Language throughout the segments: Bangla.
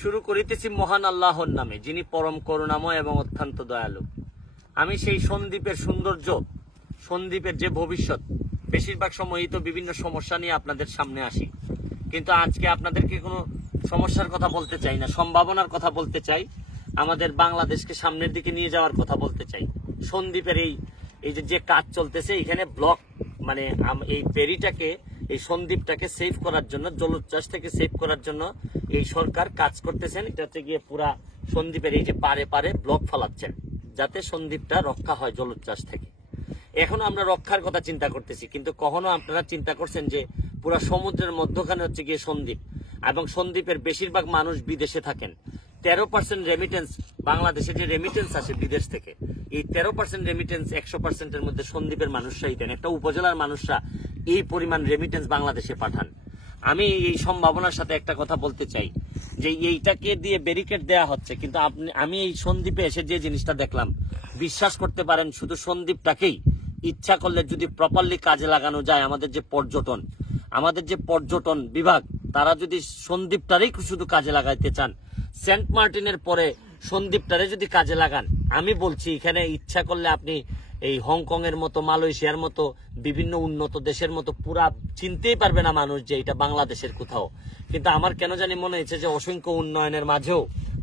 শুরু করিতেছি মহান আল্লাহর নামে, যিনি পরম করুণাময় এবং অত্যন্ত দয়ালু। আমি সেই সন্দ্বীপের সৌন্দর্য, সন্দ্বীপের যে ভবিষ্যৎ, বেশিরভাগ সময়ই তো বিভিন্ন সমস্যা নিয়ে আপনাদের সামনে আসি, কিন্তু আজকে আপনাদেরকে কোনো সমস্যার কথা বলতে চাই না, সম্ভাবনার কথা বলতে চাই, আমাদের বাংলাদেশকে সামনের দিকে নিয়ে যাওয়ার কথা বলতে চাই। সন্দ্বীপের এই যে কাজ চলতেছে, এখানে ব্লক মানে এই ফেরিটাকে, এই সন্দ্বীপটাকে সেভ করার জন্য, জলোচ্ছ্বাস থেকে সেভ করার জন্য এই সরকার কাজ করতেছেন। এটা হচ্ছে গিয়ে পুরা সন্দ্বীপের এই যে পারে পারে ব্লক ফেলাচ্ছেন, যাতে সন্দ্বীপটা রক্ষা হয় জলোচ্ছ্বাস থেকে। এখন আমরা রক্ষার কথা চিন্তা করতেছি, কিন্তু কখনো আপনারা চিন্তা করছেন যে পুরা সমুদ্রের মধ্যখানে হচ্ছে গিয়ে সন্দ্বীপ, এবং সন্দ্বীপের বেশিরভাগ মানুষ বিদেশে থাকেন। 13% রেমিটেন্স, বাংলাদেশে যে রেমিটেন্স আসে বিদেশ থেকে, এই 13% রেমিটেন্স 100%-এর মধ্যে সন্দ্বীপের মানুষরাই দেন। একটা উপজেলার মানুষরা এই পরিমাণ রেমিটেন্স বাংলাদেশে পাঠান। আমি এই সম্ভাবনার সাথে একটা কথা বলতে চাই যে এইটাকে দিয়ে ব্যারিকেড দেয়া হচ্ছে, কিন্তু আমি এই সন্দ্বীপে এসে যে জিনিসটা দেখলাম, বিশ্বাস করতে পারেন, শুধু সন্দ্বীপটাকেই ইচ্ছা করলে যদি প্রপারলি কাজে লাগানো যায়, আমাদের যে পর্যটন বিভাগ, তারা যদি সন্দ্বীপটারই শুধু কাজে লাগাইতে চান, সেন্ট মার্টিনের পরে সন্দ্বীপটারে যদি কাজে লাগান, আমি বলছি এখানে ইচ্ছা করলে আপনি এই হংকং এর মতো, মালয়েশিয়ার মতো বিভিন্ন উন্নত দেশের মতো পুরা চিনতেই পারবে না মানুষ যে এটা বাংলাদেশের কোথাও। কিন্তু আমার কেন জানি মনে হয়েছে যে অসংখ্য উন্নয়নের মাঝেও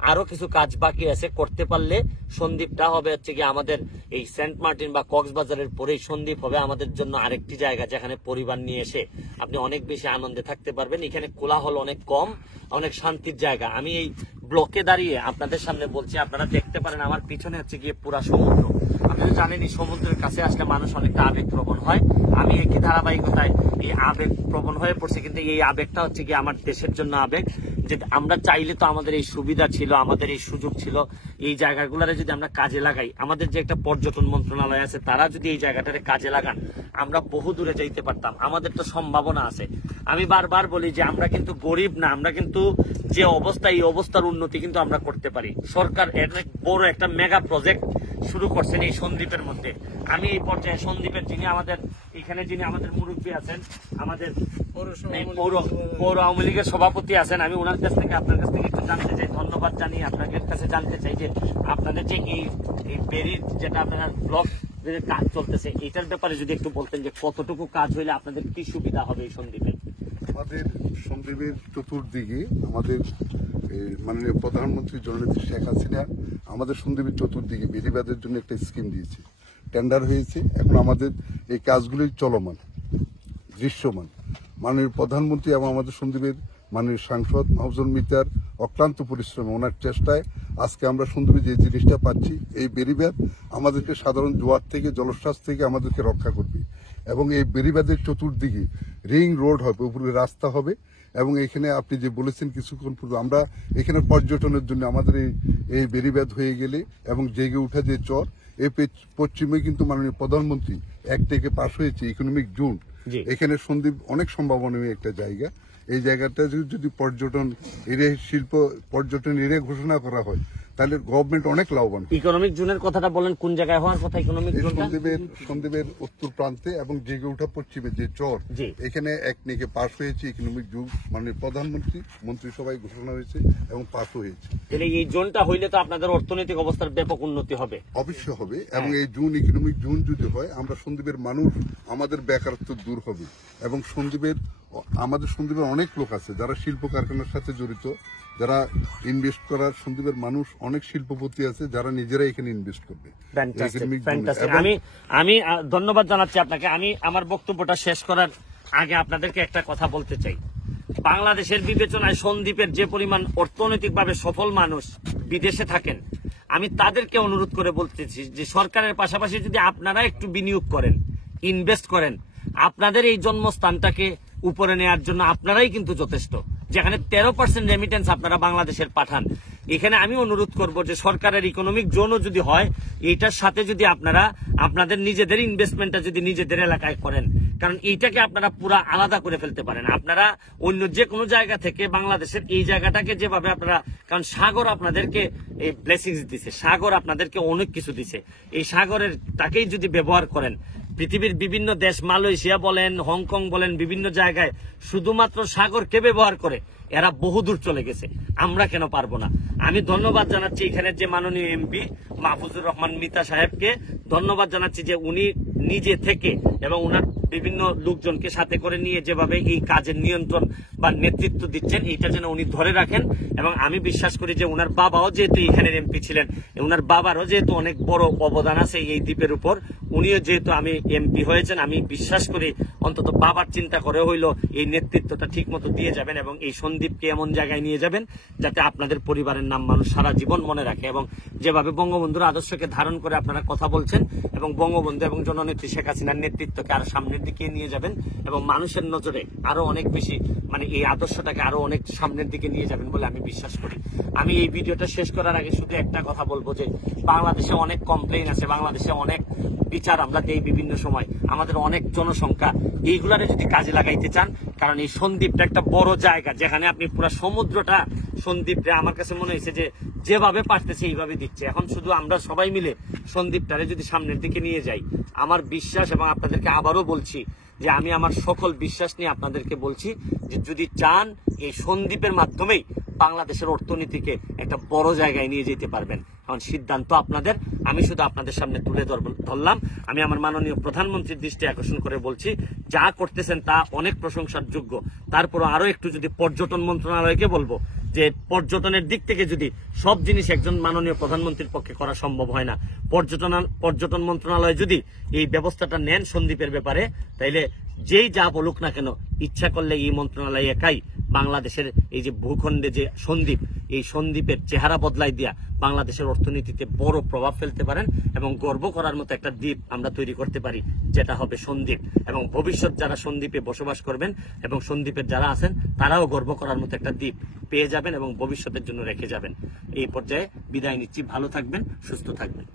আরো কিছু কাজ বাকি আছে, করতে পারলে সন্দ্বীপটা হবে হচ্ছে কি আমাদের এই সেন্ট মার্টিন বা কক্সবাজারের পরেই সন্দ্বীপ হবে আমাদের জন্য আরেকটি জায়গা, যেখানে পরিবার নিয়ে এসে আপনি অনেক বেশি আনন্দে থাকতে পারবেন। এখানে কোলাহল অনেক কম, অনেক শান্তির জায়গা। আমি এই ব্লকে দাঁড়িয়ে আপনাদের সামনে বলছি, আপনারা দেখতে পারেন আমার পিছনে হচ্ছে গিয়ে পুরা সমুদ্র। আপনি তো জানেনই সমুদ্রের কাছে আসলে মানুষ অনেকটা আবেগপ্রবণ হয়। আমি একই ধারাবাহিকতায় এই আবেগপ্রবণ হয়ে পড়ছি, কিন্তু এই আবেগটা হচ্ছে গিয়ে আমার দেশের জন্য আবেগ। যে আমরা চাইলে তো আমাদের এই সুবিধা ছিল, আমাদের এই সুযোগ ছিল, এই জায়গাগুলোরে যদি আমরা কাজে লাগাই, আমাদের যে একটা পর্যটন মন্ত্রণালয় আছে, তারা যদি এই জায়গাটারে কাজে লাগান, আমরা বহু দূরে যাইতে পারতাম। আমাদের তো সম্ভাবনা আছে। আমি বারবার বলি যে আমরা কিন্তু গরিব না, আমরা কিন্তু যে অবস্থা, এই অবস্থার উন্নতি কিন্তু আমরা করতে পারি। সরকার অনেক বড় একটা মেগা প্রজেক্ট শুরু করছেন এই সন্দ্বীপের মধ্যে। আমি এই পর্যায়ে সন্দ্বীপের যিনি আমাদের মুরব্বী আছেন, আমাদের পৌর আওয়ামী লীগের সভাপতি আছেন, আমি ওনার কাছ থেকে আপনার কাছ থেকে একটু জানতে চাই, ধন্যবাদ জানিয়ে আপনাদের কাছে জানতে চাই যে আপনাদের যে এই বেরির যেটা আপনার ব্লক কাজ চলতেছে, এটার ব্যাপারে যদি একটু বলতেন যে কতটুকু কাজ হইলে আপনাদের কি সুবিধা হবে এই সন্দ্বীপে। আমাদের সন্দ্বীপের চতুর্দিকে আমাদের মাননীয় প্রধানমন্ত্রী জননেত্রী শেখ হাসিনা আমাদের সন্দ্বীপের চতুর্দিকে বেড়িবাঁধের জন্য একটা স্কিম দিয়েছে, টেন্ডার হয়েছে। এখন আমাদের এই কাজগুলি চলমান, দৃশ্যমান। মাননীয় প্রধানমন্ত্রী এবং আমাদের সন্দ্বীপের মাননীয় সাংসদ মাহফুজুল মিতার অক্লান্ত পরিশ্রমে, ওনার চেষ্টায় আজকে আমরা সন্দ্বীপে যে জিনিসটা পাচ্ছি, এই বেড়িবাঁধ আমাদেরকে সাধারণ জোয়ার থেকে, জলোচ্ছ্বাস থেকে আমাদেরকে রক্ষা করবে। এবং এই বেড়িবাঁধের চতুর্দিকে রিং রোড হবে, উপরে রাস্তা হবে। এবং এখানে আপনি যে বলেছেন কিছুক্ষণ পূর্বে, আমরা এখানে পর্যটনের জন্য আমাদের এই বেড়িবাঁধ হয়ে গেলে এবং জেগে উঠা যে চর, এই পশ্চিমে কিন্তু মাননীয় প্রধানমন্ত্রী এক থেকে পাশ হয়েছে ইকোনমিক জোন। এখানে সন্দ্বীপ অনেক সম্ভাবনীয় একটা জায়গা। এই জায়গাটা যদি পর্যটন এরিয়া ঘোষণা করা হয়, তাহলে গভর্নমেন্ট অনেক লাভবান। ইকোনমিক জোনের কথাটা বলেন, কোন জায়গায় হওয়ার কথা ইকোনমিক জোনটা? সন্দ্বীপের উত্তর প্রান্তে এবং জেগে উঠা পশ্চিমে যে চর, এখানে এক থেকে পাশ হয়েছে ইকোনমিক জোন, মানে প্রধানমন্ত্রী মন্ত্রিসভায় ঘোষণা হয়েছে এবং পাশ হয়েছে। এই জোনটা হইলে তো আপনাদের অর্থনৈতিক অবস্থার ব্যাপক উন্নতি হবে। অবশ্যই হবে। এবং এই জোন, ইকোনমিক জোন যদি হয়, আমরা সন্দ্বীপের মানুষ, আমাদের বেকারত্ব দূর হবে। এবং আমাদের সন্দ্বীপের অনেক লোক আছে যারা শিল্প কারখানার সাথে জড়িত, যারা ইনভেস্ট করার, সন্দ্বীপের মানুষ অনেক শিল্পপতি আছে যারা নিজেরা এখানে ইনভেস্ট করবে। আমি ধন্যবাদ জানাচ্ছি আপনাকে। আমি আমার বক্তব্যটা শেষ করার আগে আপনাদেরকে একটা কথা বলতে চাই। বাংলাদেশের বিবেচনায় সন্দ্বীপের যে পরিমাণ অর্থনৈতিকভাবে সফল মানুষ বিদেশে থাকেন, আমি তাদেরকে অনুরোধ করে বলতেছি যে সরকারের পাশাপাশি যদি আপনারা একটু বিনিয়োগ করেন, ইনভেস্ট করেন, আপনাদের এই জন্মস্থানটাকে উপরে নেওয়ার জন্য আপনারাই কিন্তু যথেষ্ট। যেখানে 13% রেমিটেন্স আপনারা বাংলাদেশের পাঠান, এখানে আমি অনুরোধ করব যে সরকারের ইকোনমিক জোনও যদি হয়, এইটার সাথে যদি আপনারা আপনাদের নিজেদের ইনভেস্টমেন্টটা যদি নিজেদের এলাকায় করেন, কারণ এইটাকে আপনারা পুরা আলাদা করে ফেলতে পারেন। আপনারা অন্য যে কোনো জায়গা থেকে বাংলাদেশের এই জায়গাটাকে যেভাবে আপনারা, কারণ সাগর আপনাদেরকে এই ব্লেসিংস দিছে, সাগর আপনাদেরকে অনেক কিছু দিছে, এই সাগরের তাকেই যদি ব্যবহার করেন, পৃথিবীর বিভিন্ন দেশ, মালয়েশিয়া বলেন, হংকং বলেন, বিভিন্ন জায়গায় শুধুমাত্র সাগরকে ব্যবহার করে এরা বহুদূর চলে গেছে। আমরা কেন পারবো না? আমি ধন্যবাদ জানাচ্ছি এখানে যে মাননীয় এমপি মাহফুজুর রহমান মিতা সাহেবকে ধন্যবাদ জানাচ্ছি যে উনি নিজে থেকে এবং উনার বিভিন্ন লোকজনকে সাথে করে নিয়ে যেভাবে এই কাজের নিয়ন্ত্রণ বা নেতৃত্ব দিচ্ছেন, এইটা যেন উনি ধরে রাখেন। এবং আমি বিশ্বাস করি যে উনার বাবাও যেহেতু এখানের এমপি ছিলেন, উনার বাবারও যেহেতু অনেক বড় অবদান আছে এই দ্বীপের উপর, উনিও যেহেতু আমি এমপি হয়েছেন, আমি বিশ্বাস করি অন্তত বাবার চিন্তা করে হইলো এই নেতৃত্বটা ঠিক মতো দিয়ে যাবেন এবং এই সন্দ্বীপকে এমন জায়গায় নিয়ে যাবেন যাতে আপনাদের পরিবারের নাম মানুষ সারা জীবন মনে রাখে। এবং যেভাবে বঙ্গবন্ধুর আদর্শকে ধারণ করে আপনারা কথা বলছেন এবং বঙ্গবন্ধু এবং জননেত্রী শেখ হাসিনার নেতৃত্বকে আরো সামনের দিকে নিয়ে যাবেন এবং মানুষের নজরে আরো অনেক বেশি এই আদর্শটাকে আরো অনেক সামনের দিকে নিয়ে যাবেন বলে আমি বিশ্বাস করি। আমি এই ভিডিওটা শেষ করার আগে শুধু একটা কথা বলবো যে বাংলাদেশে অনেক কমপ্লেইন আছে, বাংলাদেশে অনেক বিচার আমরা দেই বিভিন্ন সময়, আমাদের অনেক জনসংখ্যা, এইগুলারে যদি কাজে লাগাইতে চান, কারণ এই সন্দ্বীপটা একটা বড় জায়গা যেখানে আপনি পুরো সমুদ্রটা সন্দ্বীপটা আমার কাছে মনে হয়েছে যে যেভাবে পারতেছে এইভাবে দিচ্ছে। এখন শুধু আমরা সবাই মিলে সন্দ্বীপটারে যদি সামনের দিকে নিয়ে যাই, আমার বিশ্বাস, এবং আপনাদেরকে আবারও বলছি যে আমি আমার সকল বিশ্বাস নিয়ে আপনাদেরকে বলছি যে যদি চান এই সন্দ্বীপের মাধ্যমেই বাংলাদেশের অর্থনীতিকে একটা বড় জায়গায় নিয়ে যেতে পারবেন। এখন সিদ্ধান্ত আপনাদের, আমি শুধু আপনাদের সামনে তুলে ধরলাম। আমি আমার মাননীয় প্রধানমন্ত্রীর দৃষ্টি আকর্ষণ করে বলছি, যা করতেছেন তা অনেক প্রশংসার যোগ্য। তারপর আরো একটু যদি পর্যটন মন্ত্রণালয়কে বলবো যে পর্যটনের দিক থেকে যদি সব জিনিস একজন মাননীয় প্রধানমন্ত্রীর পক্ষে করা সম্ভব হয় না, পর্যটন মন্ত্রণালয় যদি এই ব্যবস্থাটা নেন সন্দ্বীপের ব্যাপারে, তাইলে যেই যা বলুক না কেন, ইচ্ছা করলে এই মন্ত্রণালয় একাই বাংলাদেশের এই যে ভূখণ্ডে যে সন্দ্বীপ, এই সন্দ্বীপের চেহারা বদলাই দিয়া বাংলাদেশের অর্থনীতিতে বড় প্রভাব ফেলতে পারেন এবং গর্ব করার মতো একটা দ্বীপ আমরা তৈরি করতে পারি, যেটা হবে সন্দ্বীপ। এবং ভবিষ্যৎ যারা সন্দ্বীপে বসবাস করবেন এবং সন্দ্বীপের যারা আছেন তারাও গর্ব করার মতো একটা দ্বীপ পেয়ে যাবেন এবং ভবিষ্যতের জন্য রেখে যাবেন। এই পর্যায়ে বিদায় নিচ্ছি। ভালো থাকবেন, সুস্থ থাকবেন।